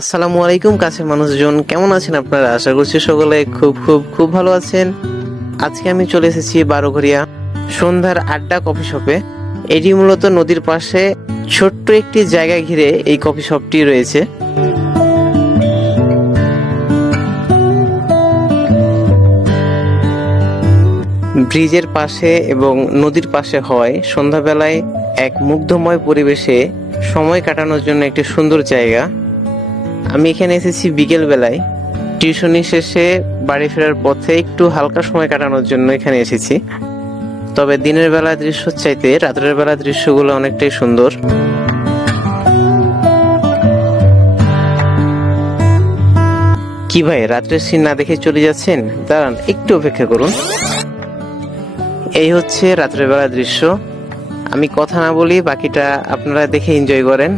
আসসালামু আলাইকুম, কাছের মানুষজন। কেমন আছেন আপনারা? আশা করছি সকলে খুব খুব খুব ভালো আছেন। আজকে আমি চলে এসেছি বারোঘরিয়া সন্ধ্যার আড্ডা কফি শপে। এটি মূলত নদীর পাশে ছোট্ট একটি জায়গা ঘিরে এই কফি শপটি রয়েছে। ব্রিজের পাশে এবং নদীর পাশে হয় সন্ধ্যাবেলায় এক মুগ্ধময় পরিবেশে সময় কাটানোর জন্য একটি সুন্দর জায়গা। আমি এখানে এসেছি বিকেল বেলায় টিউশনি শেষে বাড়ি ফেরার পথে একটু হালকা সময় কাটানোর জন্য এখানে এসেছি। তবে দিনের বেলা দৃশ্য চাইতে রাতের বেলা দৃশ্যগুলো অনেকটাই সুন্দর। কি ভাই, রাত্রের সিন না দেখে চলে যাচ্ছেন? দাঁড়ান, একটু অপেক্ষা করুন। এই হচ্ছে রাত্রের বেলা দৃশ্য। আমি কথা না বলি, বাকিটা আপনারা দেখে এনজয় করেন।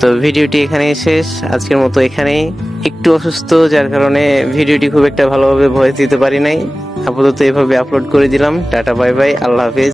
তো ভিডিওটি এখানেই শেষ। আজকের মতো এখানেই। একটু অসুস্থ, যার কারণে ভিডিওটি খুব একটা ভালোভাবে ভয়েস দিতে পারি নাই। আপাতত এভাবে আপলোড করে দিলাম। Tata, bye bye. আল্লাহ হাফিজ।